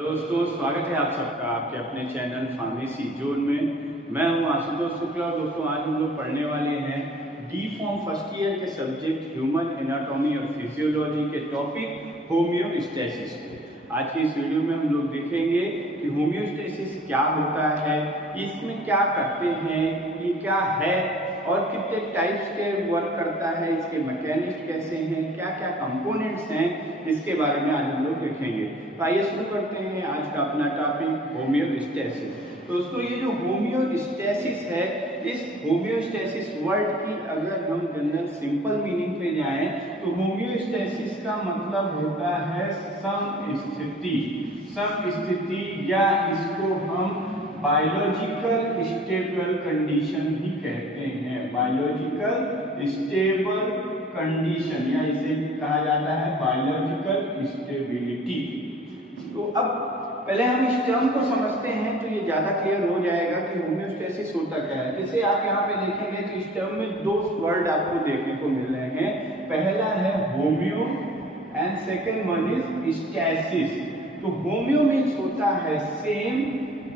दोस्तों, स्वागत है आप सबका आपके अपने चैनल फार्मेसी जोन में। मैं हूं आशुतोष शुक्ला। दोस्तों, आज हम लोग पढ़ने वाले हैं डी फॉर्म फर्स्ट ईयर के सब्जेक्ट ह्यूमन एनाटॉमी और फिजियोलॉजी के टॉपिक होम्योस्टैसिस पे। आज की इस वीडियो में हम लोग देखेंगे कि होम्योस्टैसिस क्या होता है, इसमें क्या करते हैं, ये क्या है और कितने टाइप्स के वर्क करता है, इसके मैकेनिज्म कैसे हैं, क्या क्या कंपोनेंट्स हैं, इसके बारे में आज हम लोग देखेंगे। तो आइए शुरू करते हैं आज का अपना टॉपिक होम्योस्टैसिस। दोस्तों, ये जो होम्योस्टैसिस है, इस होम्योस्टैसिस वर्ड की अगर हम जनरल सिंपल मीनिंग पे जाएं तो होम्योस्टैसिस का मतलब होता है समस्थिति या इसको हम बायोलॉजिकल स्टेबल कंडीशन भी कहते हैं। बायोलॉजिकल स्टेबल कंडीशन या इसे कहा जाता है बायोलॉजिकल स्टेबिलिटी। तो अब पहले हम इस टर्म को समझते हैं तो ये ज़्यादा क्लियर हो जाएगा कि होम्योस्टैसिस होता क्या है। जैसे आप यहाँ पे देखेंगे तो इस टर्म में दो वर्ड आपको देखने को मिल रहे हैं। पहला है homeo and second one is stasis. तो होम्यो मीन्स होता है सेम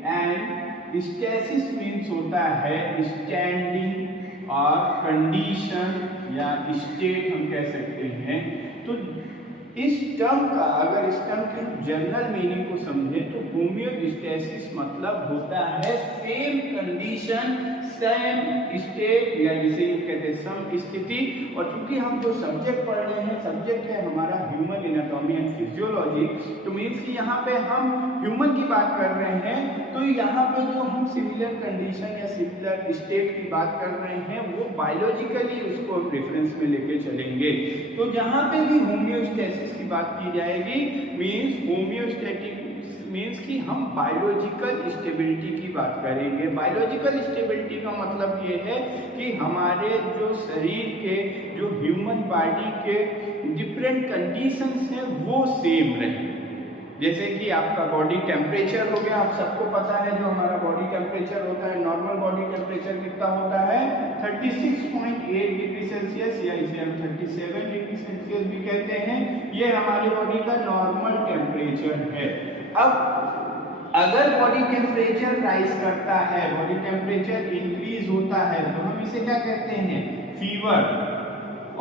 एंड स्टैसिस मीन्स होता है स्टैंडिंग और कंडीशन या स्टेट हम कह सकते हैं। तो इस टर्म का अगर इस टर्म की जनरल मीनिंग को समझे तो होम्योस्टैसिस मतलब होता है सेम कंडीशन, सेम स्टेट या जिसे कहते हैं सम स्थिति। और चूंकि हम जो सब्जेक्ट पढ़ रहे हैं, सब्जेक्ट है हमारा ह्यूमन एनाटॉमी एंड फिजियोलॉजी, तो मीन्स कि यहाँ पे हम ह्यूमन की बात कर रहे हैं। तो यहाँ पे जो हम सिमिलर कंडीशन या सिमिलर स्टेट की बात कर रहे हैं वो बायोलॉजिकली उसको रेफरेंस में लेके चलेंगे। तो जहाँ पे भी होम्योस्टैसिस की बात की जाएगी मीन्स होम्योस्टैटिक मीन्स कि हम बायोलॉजिकल स्टेबिलिटी की बात करेंगे। बायोलॉजिकल स्टेबिलिटी का मतलब ये है कि हमारे जो शरीर के जो ह्यूमन बॉडी के डिफरेंट कंडीशंस हैं वो सेम रहे। जैसे कि आपका बॉडी टेम्परेचर हो गया, आप सबको पता है जो हमारा बॉडी टेम्परेचर होता है, नॉर्मल बॉडी टेम्परेचर कितना होता है 36.8 डिग्री सेल्सियस या इसे हम 37 डिग्री सेल्सियस भी कहते हैं। ये हमारी बॉडी का नॉर्मल टेम्परेचर है। अब अगर बॉडी टेम्परेचर राइज करता है, बॉडी टेम्परेचर इंक्रीज होता है तो हम इसे क्या कहते हैं फीवर।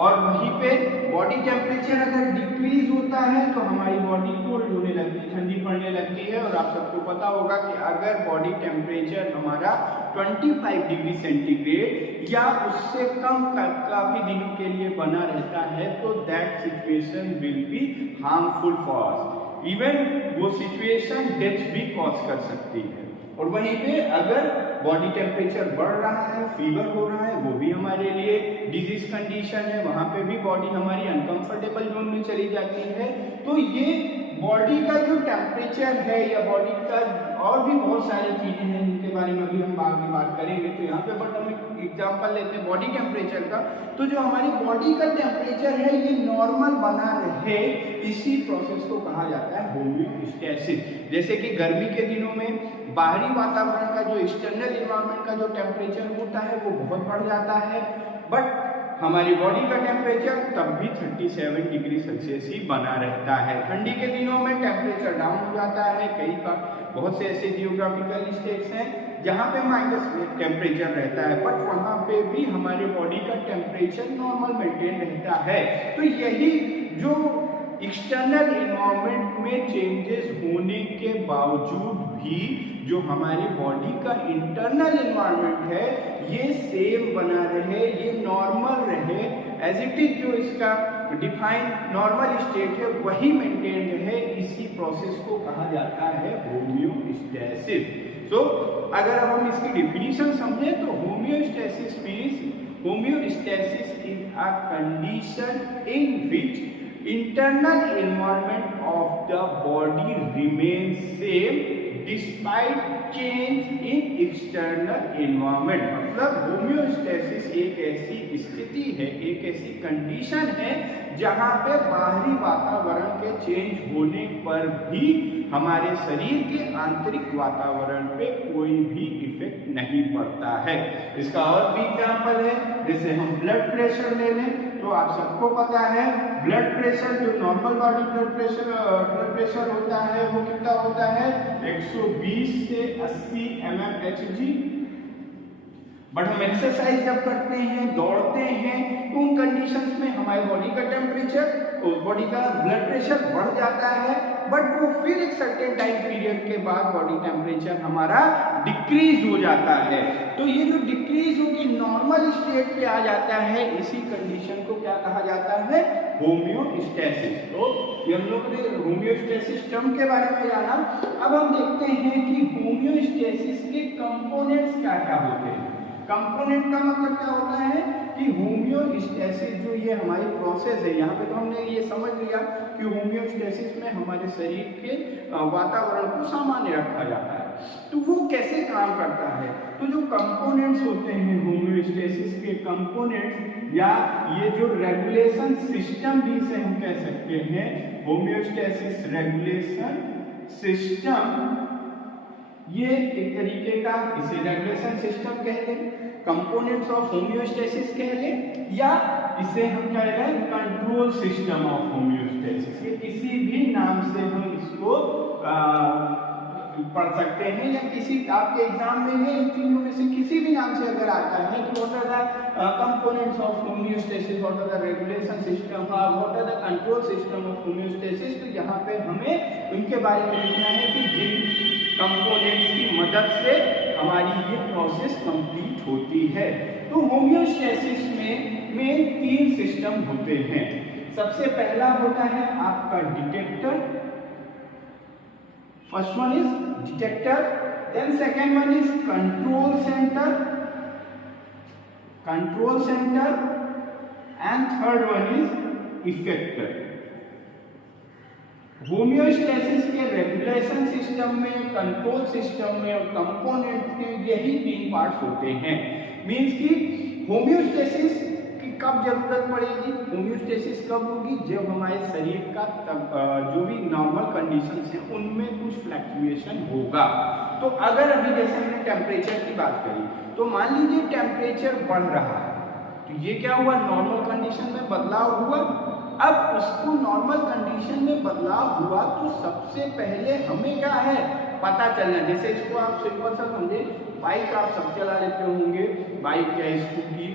और वहीं पे बॉडी टेम्परेचर अगर डिक्रीज होता है तो हमारी बॉडी कोल्ड होने लगती है, ठंडी पड़ने लगती है। और आप सबको पता होगा कि अगर बॉडी टेम्परेचर हमारा 25 डिग्री सेंटीग्रेड या उससे कम काफी दिनों के लिए बना रहता है तो that situation will be harmful for us. Even वो सिचुएशन डेथ भी कॉज कर सकती है। और वहीं पे अगर बॉडी टेम्परेचर बढ़ रहा है, फीवर हो रहा है, वो भी हमारे लिए डिजीज कंडीशन है, वहां पे भी बॉडी हमारी अनकंफर्टेबल जोन में चली जाती है। तो ये बॉडी का जो टेम्परेचर है या बॉडी का और भी बहुत सारी चीजें हैं जिनके बारे में भी हम बाद में बात करेंगे। तो यहाँ पे बट हम एग्जांपल लेते हैं बॉडी टेम्परेचर का। तो जो हमारी बॉडी का टेम्परेचर है ये नॉर्मल बना रहे, इसी प्रोसेस को कहा जाता है होम्योस्टैसिस। जैसे कि गर्मी के दिनों में बाहरी वातावरण का जो एक्सटर्नल एनवायरनमेंट का जो टेम्परेचर होता है वो बहुत बढ़ जाता है, बट हमारी बॉडी का टेम्परेचर तब भी 37 डिग्री सेल्सियस ही बना रहता है। ठंडी के दिनों में टेम्परेचर डाउन हो जाता है। कई बहुत से ऐसे जियोग्राफिकल स्टेट्स हैं जहाँ पे माइनस टेम्परेचर रहता है, बट वहाँ पे भी हमारी बॉडी का टेम्परेचर नॉर्मल मेंटेन रहता है। तो यही जो एक्सटर्नल एनवायरनमेंट में चेंजेस होने के बावजूद भी जो हमारी बॉडी का इंटरनल एनवायरनमेंट है ये सेम बना रहे, ये नॉर्मल रहे, एज इट इज जो इसका डिफाइंड नॉर्मल स्टेट है वही मेंटेन रहे, इसी प्रोसेस को कहा जाता है होम्योस्टैसिस। तो अगर अब हम इसकी डिफिनीशन समझें तो homeostasis means homeostasis is a condition in which internal environment of the body remains same despite change in external environment। मतलब होम्योस्टैसिस एक ऐसी स्थिति है, एक ऐसी कंडीशन है जहां पे बाहरी वातावरण के चेंज होने पर भी हमारे शरीर के आंतरिक वातावरण पे कोई भी इफेक्ट नहीं पड़ता है। इसका और भी एग्जाम्पल है, जैसे हम ब्लड प्रेशर ले लें तो आप सबको पता है ब्लड प्रेशर, जो नॉर्मल बॉडी ब्लड प्रेशर होता है वो कितना होता है 120 से 80 mmHg। बट हम एक्सरसाइज जब करते हैं, दौड़ते हैं, तो उन कंडीशंस में हमारे बॉडी का टेम्परेचर, बॉडी का ब्लड प्रेशर बढ़ जाता है, बट वो फिर एक सर्टेन टाइम पीरियड के बाद बॉडी टेम्परेचर हमारा डिक्रीज हो जाता है। तो ये जो डिक्रीज होकर नॉर्मल स्टेट पे आ जाता है, इसी कंडीशन को क्या कहा जाता है, होम्योस्टेसिस। तो ये हम लोग ने होम्योस्टेसिस टर्म के बारे में जाना। अब हम देखते हैं कि होम्योस्टेसिस के कंपोनेंट्स क्या क्या होते हैं। कंपोनेंट का मतलब क्या होता है कि होम्योस्टेसिस जो ये हमारी प्रोसेस है, यहाँ पे तो हमने ये समझ लिया कि होम्योस्टेसिस में हमारे शरीर के वातावरण को सामान्य रखा जाता है। तो वो कैसे काम करता है, तो जो कंपोनेंट्स होते हैं होम्योस्टेसिस के कंपोनेंट्स, या ये जो रेगुलेशन सिस्टम भी इसे हम कह सकते हैं, होम्योस्टेसिस रेगुलेशन सिस्टम, ये एक तरीके का, इसे रेगुलेशन सिस्टम कहते हैं, कंपोनेंट्स ऑफ होम्योस्टेसिस कह लें, या इसे हम कह रहे हैं कंट्रोल सिस्टम ऑफ होम्योस्टेसिस। ये किसी भी नाम से हम इसको पढ़ सकते हैं, या किसी आपके एग्जाम में ये इन तीनों में से किसी भी नाम से अगर आता है कि what are the components of homeostasis, what are the regulation system, what are the control system of homeostasis, तो यहाँ पे हमें उनके बारे में लिखना है कि जिन कंपोनेंट्स की मदद से हमारी ये प्रोसेस कंप्लीट होती है। तो होम्योस्टेसिस में मेन 3 सिस्टम होते हैं। सबसे पहला होता है आपका detector, first one is detector, then second one is control centre and third one is effector. Homeostasis के रेगुलेशन सिस्टम में, कंट्रोल सिस्टम में और कंपोनेंट के यही 3 पार्ट्स होते हैं। मींस कि होम्योस्टेसिस की कब जरूरत पड़ेगी, होम्योस्टेसिस कब होगी, जब हमारे शरीर का जो भी नॉर्मल कंडीशंस हैं उनमें कुछ फ्लक्चुएशन होगा। तो अगर अभी जैसे हमने टेम्परेचर की बात करी, तो मान लीजिए टेम्परेचर बढ़ रहा है, तो ये क्या हुआ, नॉर्मल कंडीशन में बदलाव हुआ। अब उसको नॉर्मल कंडीशन में बदलाव हुआ तो सबसे पहले हमें क्या है पता चलना, जैसे इसको आप सिंपल सा समझे, बाइक आप सब चला लेते होंगे, बाइक या स्कूटी,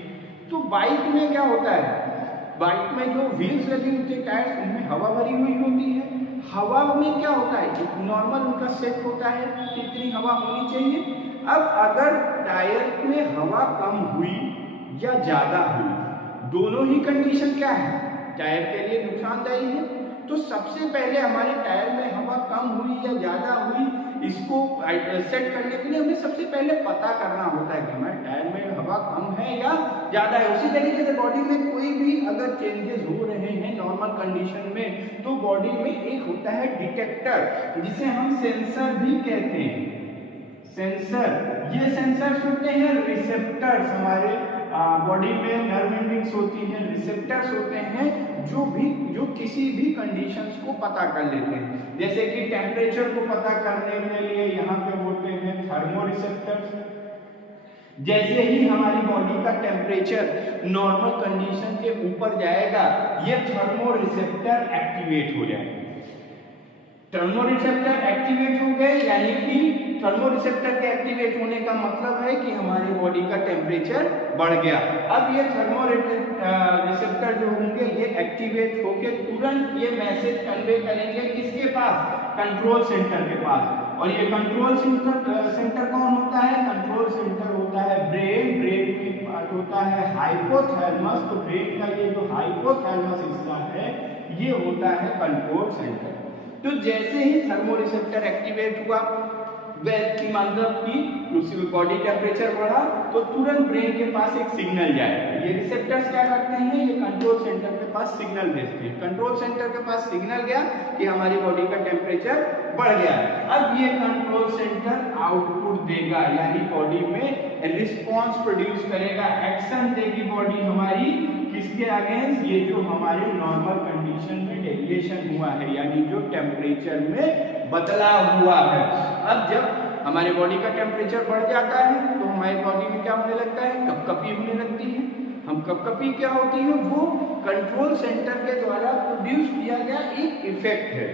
तो बाइक में क्या होता है, बाइक में जो व्हील्स लगे होते हैं टायर्स, उनमें हवा भरी हुई होती है। हवा में क्या होता है, नॉर्मल उनका सेट होता है कि इतनी हवा होनी चाहिए। अब अगर टायर में हवा कम हुई या ज्यादा हुई, दोनों ही कंडीशन क्या है, टायर के लिए नुकसानदायी है। तो सबसे पहले हमारे टायर में हवा कम हुई या ज्यादा हुई, इसको सेट करने के लिए हमें सबसे पहले पता करना होता है कि हमारे टायर में हवा कम है या ज्यादा है। उसी तरीके से बॉडी में कोई भी अगर चेंजेस हो रहे हैं नॉर्मल कंडीशन में, तो बॉडी में एक होता है डिटेक्टर, जिसे हम सेंसर भी कहते हैं। सेंसर, ये सेंसर्स होते हैं रिसेप्टर्स, हमारे बॉडी में नर्व एंडिंग्स होती हैं, रिसेप्टर्स होते हैं जो किसी भी कंडीशंस को पता कर लेते हैं। जैसे कि टेम्परेचर को पता करने के लिए यहाँ पे होते हैं थर्मोरिसेप्टर्स। जैसे ही हमारी बॉडी का टेम्परेचर नॉर्मल कंडीशन के ऊपर जाएगा, ये थर्मोरिसेप्टर एक्टिवेट हो जाएंगे। थर्मोरिसेप्टर एक्टिवेट हो गए, यानी कि थर्मोरिसेप्टर के एक्टिवेट होने का मतलब है कि हमारी बॉडी का टेम्परेचर बढ़ गया। अब ये थर्मोरिसेप्टर जो होंगे ये एक्टिवेट होकर तुरंत ये मैसेज कन्वे करेंगे किसके पास, कंट्रोल सेंटर के पास। और ये कंट्रोल सेंटर कौन होता है, कंट्रोल सेंटर होता है ब्रेन। ब्रेन में पार्ट होता है हाइपोथैलेमस, तो ब्रेन का ये जो हाइपोथैलेमस हिस्सा है ये होता है कंट्रोल सेंटर। तो जैसे ही थर्मोरिसेप्टर एक्टिवेट हुआ, मतलब कि बॉडी टेम्परेचर बढ़ा, तो तुरंत ब्रेन के पास एक सिग्नल जाएगा। ये रिसेप्टर्स क्या करते हैं, ये कंट्रोल सेंटर के पास सिग्नल भेजते हैं। कंट्रोल सेंटर के पास सिग्नल गया कि हमारी बॉडी का टेम्परेचर बढ़ गया। अब ये कंट्रोल सेंटर आउटपुट देगा, यानी बॉडी में रिस्पॉन्स प्रोड्यूस करेगा, एक्शन देगी बॉडी हमारी किसके अगेंस्ट, ये जो हमारे नॉर्मल कंडीशन में डेविएशन हुआ है, यानी जो टेम्परेचर में बदला हुआ है। अब जब हमारे बॉडी का टेम्परेचर बढ़ जाता है तो हमारी बॉडी में क्या होने लगता है, कपकपी होने लगती है। हम कपकपी क्या होती है, वो कंट्रोल सेंटर के द्वारा प्रोड्यूस किया गया एक इफेक्ट है।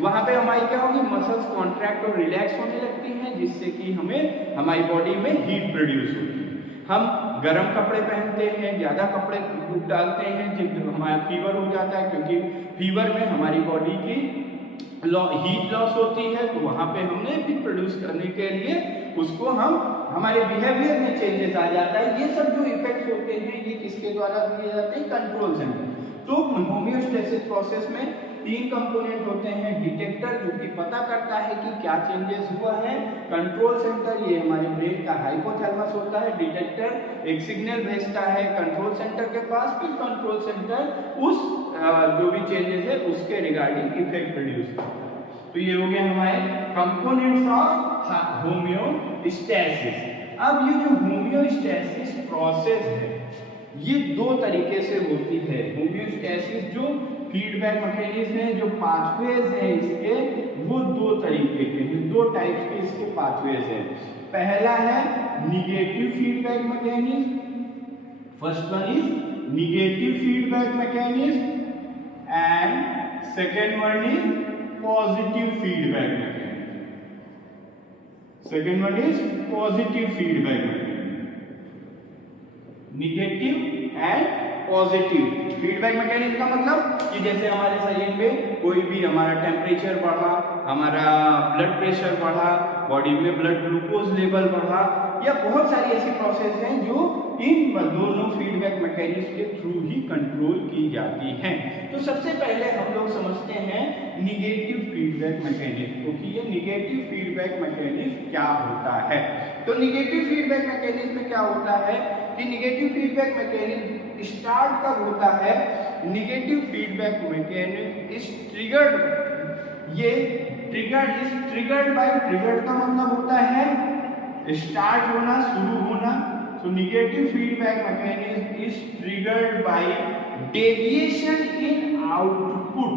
वहाँ पे हमारी क्या होगी, मसल्स कॉन्ट्रैक्ट और रिलैक्स होने लगती हैं, जिससे कि हमें हमारी बॉडी में हीट प्रोड्यूस होती है। हम गर्म कपड़े पहनते हैं, ज़्यादा कपड़े डालते हैं, जिससे हमारा फीवर हो जाता है, क्योंकि फीवर में हमारी बॉडी की हीट लॉस होती है। तो वहाँ पे हमने हीट प्रोड्यूस करने के लिए उसको हमारे बिहेवियर में चेंजेस आ जाता है। ये सब जो इफेक्ट्स होते हैं ये किसके द्वारा दिए जाते हैं, कंट्रोल सेंटर। तो होम्योस्टेसिस प्रोसेस में 3 कंपोनेंट होते हैं, डिटेक्टर जो कि पता करता है कि क्या चेंजेस हुआ है, कंट्रोल सेंटर ये हमारे ब्रेन का हाइपोथैलेमस होता है, डिटेक्टर एक सिग्नल भेजता है कंट्रोल सेंटर के पास, फिर कंट्रोल सेंटर उस जो भी चेंजेस है उसके रिगार्डिंग इफेक्ट प्रोड्यूस करता है। तो ये हो गए हमारे कंपोनेंट्स ऑफ होम्योस्टेसिस। अब ये जो होम्योस्टेसिस प्रोसेस है ये 2 तरीके से होती है। होम्योस्टेसिस जो फीडबैक मैकेनिज्म है, जो पाथवेज है इसके, वो 2 तरीके के हैं, 2 टाइप्स के इसके पाथवेज हैं। पहला है negative feedback mechanism, first one is negative feedback mechanism and second one is positive feedback mechanism. Second one is positive feedback mechanism. Negative and positive feedback mechanism का मतलब कि जैसे हमारे शरीर में कोई भी हमारा टेम्परेचर बढ़ा, हमारा ब्लड प्रेशर बढ़ा, बॉडी में ब्लड ग्लूकोज लेवल बढ़ा, या बहुत सारी ऐसी प्रोसेस हैं जो इन दोनों फीडबैक मैकेनिज्म के थ्रू ही कंट्रोल की जाती हैं। तो सबसे पहले हम लोग समझते हैं निगेटिव फीडबैक मैकेनिज्म को कि ये निगेटिव फीडबैक मैकेनिज्म क्या होता है। तो निगेटिव फीडबैक मैकेनिज्म में क्या होता है कि निगेटिव फीडबैक मैकेनिज्म स्टार्ट कब होता है, negative feedback mechanism is triggered, ये ट्रिगर्ड बाय, ट्रिगर्ड का मतलब होता है स्टार्ट होना, शुरू होना। तो negative feedback mechanism is triggered by deviation in output.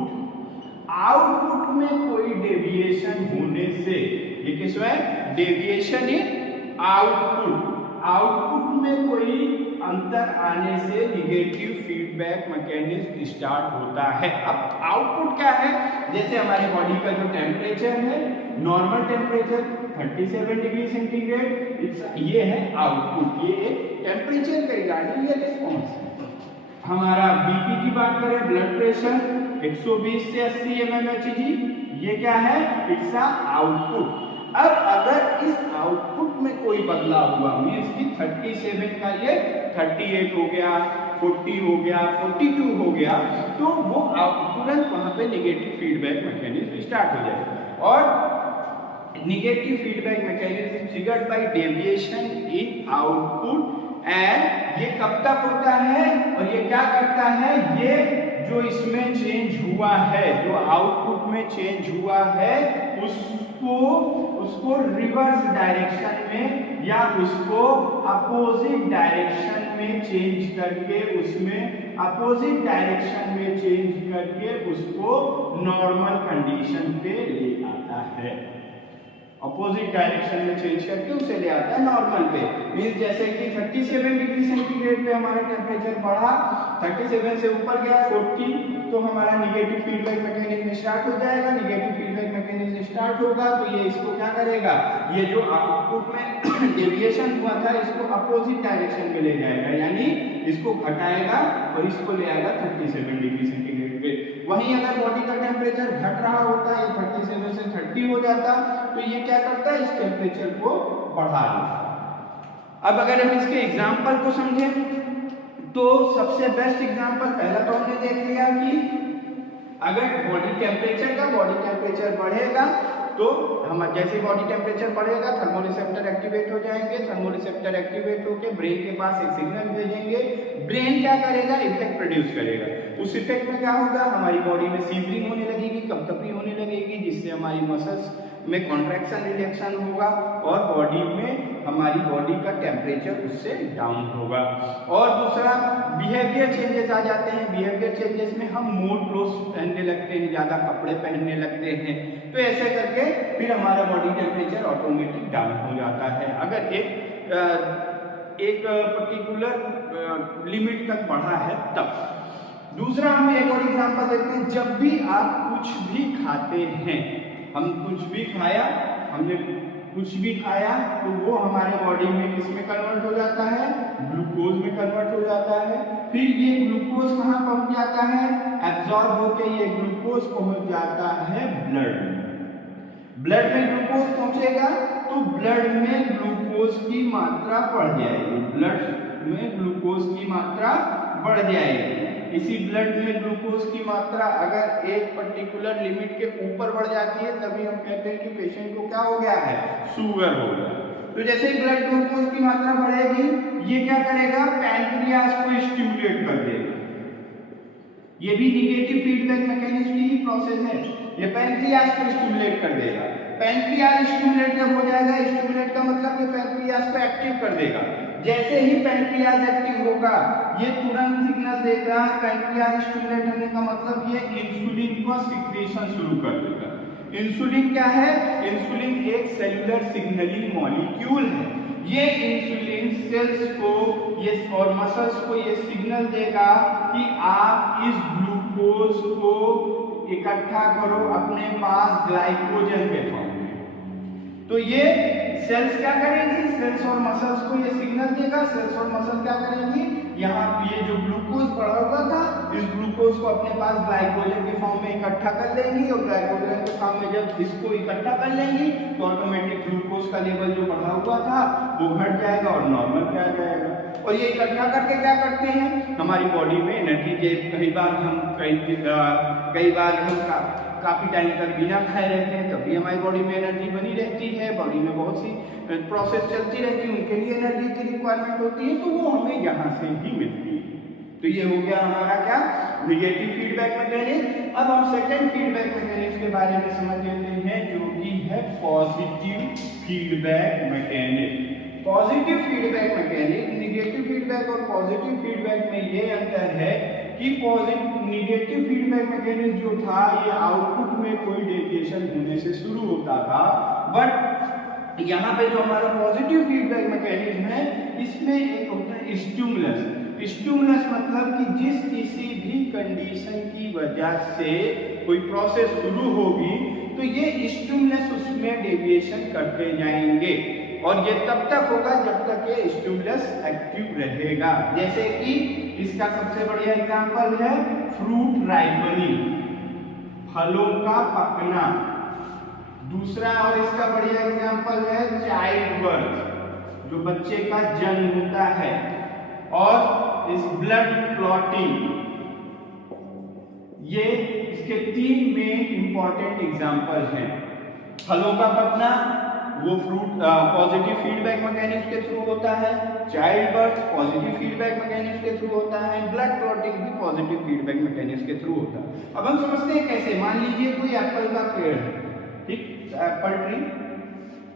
Output में कोई डेविएशन होने से, ये किस है, डेविएशन इन आउटपुट, आउटपुट में कोई अंतर आने से निगेटिव फीडबैक मैकेनिज्म स्टार्ट होता है। अब आउटपुट क्या है, जैसे हमारी बॉडी का जो टेम्परेचर है, नॉर्मल टेम्परेचर 37 डिग्री सेंटीग्रेड, ये है आउटपुट, ये एक टेम्परेचर के रिगार्डिंग ये रिस्पॉन्स है। हमारा बीपी की बात करें, ब्लड प्रेशर 120 से 80 mmHg, ये क्या है, इट्स अ आउटपुट। अब अगर इस आउटपुट में कोई बदलाव हुआ, मीन्स कि 37 का ये 38 हो गया, 40 हो गया, 42 हो गया, तो वो तुरंत वहां पे निगेटिव फीडबैक मैकेनिज्म स्टार्ट हो जाएगा। और negative feedback mechanism triggered by deviation in output, and ये कब तक होता है और ये क्या करता है, ये जो इसमें चेंज हुआ है, जो आउटपुट में चेंज हुआ है, उसको रिवर्स डायरेक्शन में या उसको अपोजिट डायरेक्शन में चेंज करके, उसमें अपोजिट डायरेक्शन में चेंज करके उसको नॉर्मल कंडीशन पे ले आता है। अपोजिट डायरेक्शन में चेंज करके उसे ले आता है नॉर्मल पे। मींस जैसे कि 37 डिग्री सेंटीग्रेड पे हमारा टेम्परेचर बढ़ा, 37 से ऊपर गया 40, तो हमारा निगेटिव फीडबैक मैकेनिज्म स्टार्ट हो जाएगा। निगेटिव फीडबैक मैकेनिज्म स्टार्ट होगा तो ये इसको क्या करेगा, ये जो आउटपुट में डेविएशन हुआ था इसको अपोजिट डायरेक्शन में ले जाएगा, यानी इसको घटाएगा और इसको ले आएगा 37 डिग्री सेंटीग्रेड पे। वहीं अगर बॉडी का टेम्परेचर घट रहा होता है, 37 से 30 हो जाता, तो ये क्या करता है, इस टेम्परेचर को बढ़ा देता। अब अगर हम इसके एग्जाम्पल को समझें तो सबसे बेस्ट एग्जाम्पल पहला तो हमने देख लिया कि अगर बॉडी टेम्परेचर बढ़ेगा तो हम जैसे बॉडी टेम्परेचर बढ़ेगा थर्मोरिसेप्टर एक्टिवेट हो जाएंगे, थर्मोरिसेप्टर एक्टिवेट होकर ब्रेन के पास एक सिग्नल भेजेंगे, ब्रेन क्या करेगा, इफेक्ट प्रोड्यूस करेगा। उस इफेक्ट में क्या होगा, हमारी बॉडी में सीवरिंग होने लगेगी, कपकपी होने लगेगी, जिससे हमारी मसल्स में कॉन्ट्रैक्शन रिडक्शन होगा और बॉडी में हमारी बॉडी का टेम्परेचर उससे डाउन होगा। और दूसरा बिहेवियर चेंजेस आ जाते हैं। बिहेवियर चेंजेस में हम मोर क्लोथ्स पहनने लगते हैं, ज़्यादा कपड़े पहनने लगते हैं, तो ऐसे करके फिर हमारा बॉडी टेम्परेचर ऑटोमेटिक डाउन हो जाता है अगर एक पर्टिकुलर लिमिट तक बढ़ा है तब। दूसरा हम एक और एग्जांपल देखते हैं, जब भी आप कुछ भी खाते हैं, हम कुछ भी खाया, हमने कुछ भी खाया तो वो हमारे बॉडी में किस में कन्वर्ट हो जाता है, ग्लूकोज में कन्वर्ट हो जाता है। फिर ये ग्लूकोज कहाँ पहुंच जाता है, एब्जॉर्ब होकर ये ग्लूकोज पहुंच जाता है ब्लड में। ब्लड में ग्लूकोज पहुंचेगा तो ब्लड में ग्लूकोज की मात्रा बढ़ जाएगी, ब्लड में ग्लूकोज की मात्रा बढ़ जाएगी। इसी ब्लड में ग्लूकोज की मात्रा अगर एक पर्टिकुलर लिमिट के ऊपर बढ़ जाती है तभी हम कहते हैं कि पेशेंट को क्या हो गया है, शुगर हो गया। तो जैसे ही ब्लड ग्लूकोज की मात्रा बढ़ेगी, ये क्या करेगा, पैंक्रियाज को स्टिमुलेट कर देगा। ये भी निगेटिव फीडबैक मैकेनिज्म की ही प्रोसेस है, ये पैंक्रियाज को स्टिमुलेट कर देगा। पैंक्रियाज स्टिमुलेट जब हो जाएगा, स्टिमुलेट का मतलब ये पैंक्रियाज को एक्टिव कर देगा। जैसे ही पैंक्रियाज एक्टिव होगा, ये तुरंत सिग्नल देगा। पैंक्रियाज स्टिमुलेट होने का मतलब ये इंसुलिन का सिक्रेशन शुरू कर देगा। इंसुलिन क्या है, इंसुलिन एक सेलुलर सिग्नलिंग मॉलिक्यूल है। ये इंसुलिन सेल्स को ये और मसल्स को ये सिग्नल देगा कि आप इस ग्लूकोज को इकट्ठा करो अपने पास ग्लाइकोजन के फॉर्म में। तो ये सेल्स क्या करेंगी, सेल्स और मसल्स को ये सिग्नल देगा। सेल्स और मसल क्या करेंगी, यहाँ ये जो ग्लूकोज बढ़ा हुआ था, इस ग्लूकोज को अपने पास ग्लाइकोजन के फॉर्म में इकट्ठा कर लेंगी और ग्लाइकोजन के फॉर्म में जब इसको इकट्ठा कर लेंगी तो ऑटोमेटिक ग्लूकोज का लेवल जो बढ़ा हुआ था वो घट जाएगा और नॉर्मल पे आ जाएगा। और ये इकट्ठा करके क्या करते हैं, हमारी बॉडी में एनर्जी। कई बार हम काफी टाइम तक बिना खाए रहते हैं तब भी हमारी बॉडी में एनर्जी बनी रहती है। बॉडी में बहुत सी प्रोसेस चलती रहती है, उनके लिए एनर्जी की रिक्वायरमेंट होती है, तो वो हमें यहाँ से ही मिलती है। तो ये हो गया हमारा क्या, निगेटिव फीडबैक मैकेनिज्म। अब हम सेकंड फीडबैक मैकेनिज्म के बारे में समझ लेते हैं, जो कि है positive feedback mechanism. Positive feedback mechanism, negative feedback और पॉजिटिव फीडबैक में ये अंतर है कि निगेटिव फीडबैक मैकेनिज्म जो था ये आउटपुट में कोई डेविएशन होने से शुरू होता था, बट यहाँ पे जो हमारा पॉजिटिव फीडबैक मैकेनिज्म है इसमें एक होता है स्टिमुलस। स्टिमुलस मतलब कि जिस किसी भी कंडीशन की वजह से कोई प्रोसेस शुरू होगी तो ये स्टिमुलस उसमें डेविएशन करते जाएंगे और ये तब तक होगा जब तक ये स्टिमुलस एक्टिव रहेगा। जैसे कि इसका सबसे बढ़िया एग्जांपल है फ्रूट राइपनिंग, फलों का पकना। दूसरा और इसका बढ़िया एग्जांपल है चाइल्ड बर्थ, जो बच्चे का जन्म होता है, और इस ब्लड क्लॉटिंग। ये इसके 3 मेन इंपॉर्टेंट एग्जांपल हैं। फलों का पकना वो फ्रूट पॉजिटिव फीडबैक मैकेनिज्म के थ्रू होता है, child birth positive feedback mechanism के थ्रू होता है, ब्लड क्लॉटिंग भी पॉजिटिव फीडबैक मैकेनिज्म के थ्रू होता है। अब हम समझते हैं कैसे। मान लीजिए कोई एप्पल का पेड़ है, ठीक, एप्पल ट्री।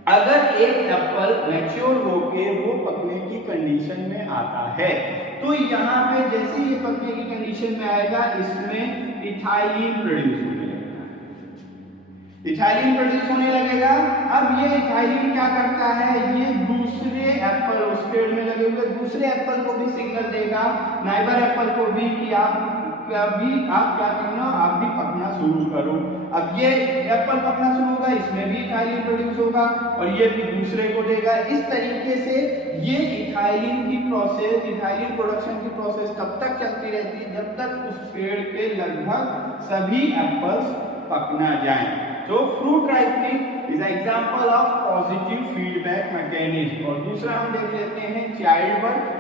अगर एक एप्पल मैच्योर होके वो पकने की कंडीशन में आता है तो यहाँ पे जैसे ये पकने की कंडीशन में आएगा, इसमें इथाइलिन प्रोड्यूस होने लगेगा। इथाइलिन प्रोड्यूस होने लगेगा। अब ये इथाइलिन क्या करता है, ये दूसरे एप्पल, उस पेड़ में लगे हुए दूसरे एप्पल को भी सिग्नल देगा, नाइबर एप्पल को भी, कि आप क्या करना, आप भी पकना शुरू करो। अब ये एप्पल पकना शुरू होगा, इसमें भी इथाइलिन प्रोड्यूस होगा और ये भी दूसरे को देगा। इस तरीके से ये इथाइलिन की प्रोसेस, इथाइलिन प्रोडक्शन की प्रोसेस तब तक चलती रहती है जब तक उस पेड़ के लगभग सभी एप्पल्स पकना जाए। तो fruit ripening is example of positive feedback mechanism. और दूसरा हम देख लेते हैं चाइल्ड बर्थ।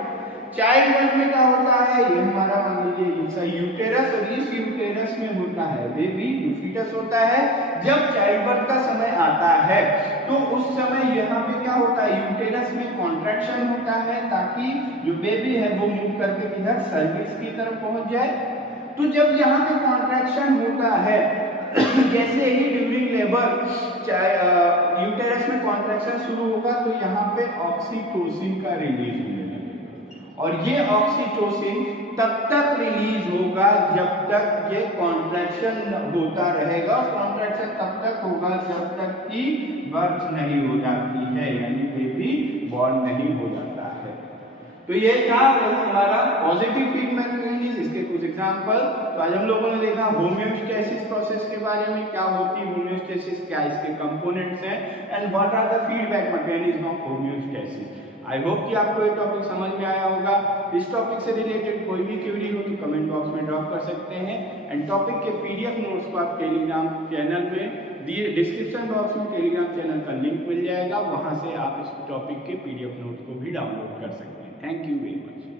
चाइल्ड बर्थ में क्या होता है, ये हमारा मान लीजिए यूटेरस, और इस यूटेरस में होता है बेबी, फीटस होता है। जब चाइल्ड बर्थ का समय आता है तो उस समय यहाँ पे क्या होता है, यूटेरस में कॉन्ट्रैक्शन होता है ताकि जो बेबी है वो मूव करके किधर, सर्विक्स की तरफ पहुंच जाए। तो जब यहाँ पे कॉन्ट्रैक्शन होता है जैसे ही ड्यूरिंग लेबर यूटेरस में कॉन्ट्रैक्शन शुरू होगा तो यहाँ पे ऑक्सीटोसिन का रिलीज होने लगेगा और ये ऑक्सीटोसिन तब तक रिलीज होगा जब तक ये कॉन्ट्रैक्शन होता रहेगा। कॉन्ट्रैक्शन तब तक होगा जब तक कि बर्थ नहीं हो जाती है, यानी बेबी बॉर्न नहीं हो जाता है। तो ये था हमारा पॉजिटिव फीडबैक रिलीज, इसके कुछ एग्जांपल। तो आज हम लोगों ने देखा होमियोस्टेसिस प्रोसेस के बारे में, क्या होती है होमियोस्टेसिस, क्या इसके कंपोनेंट्स हैं and what are the feedback mechanism of homeostasis. I hope कि आपको ये टॉपिक समझ में आया होगा। इस टॉपिक से रिलेटेड कोई भी क्वेरी हो तो कमेंट बॉक्स में ड्रॉप कर सकते हैं एंड टॉपिक के पीडीएफ नोट्स को आप टेलीग्राम चैनल में दिए डिस्क्रिप्शन बॉक्स में टेलीग्राम चैनल का लिंक मिल जाएगा, वहां से आप इस टॉपिक के पीडीएफ नोट्स को भी डाउनलोड कर सकते हैं। Thank you very much.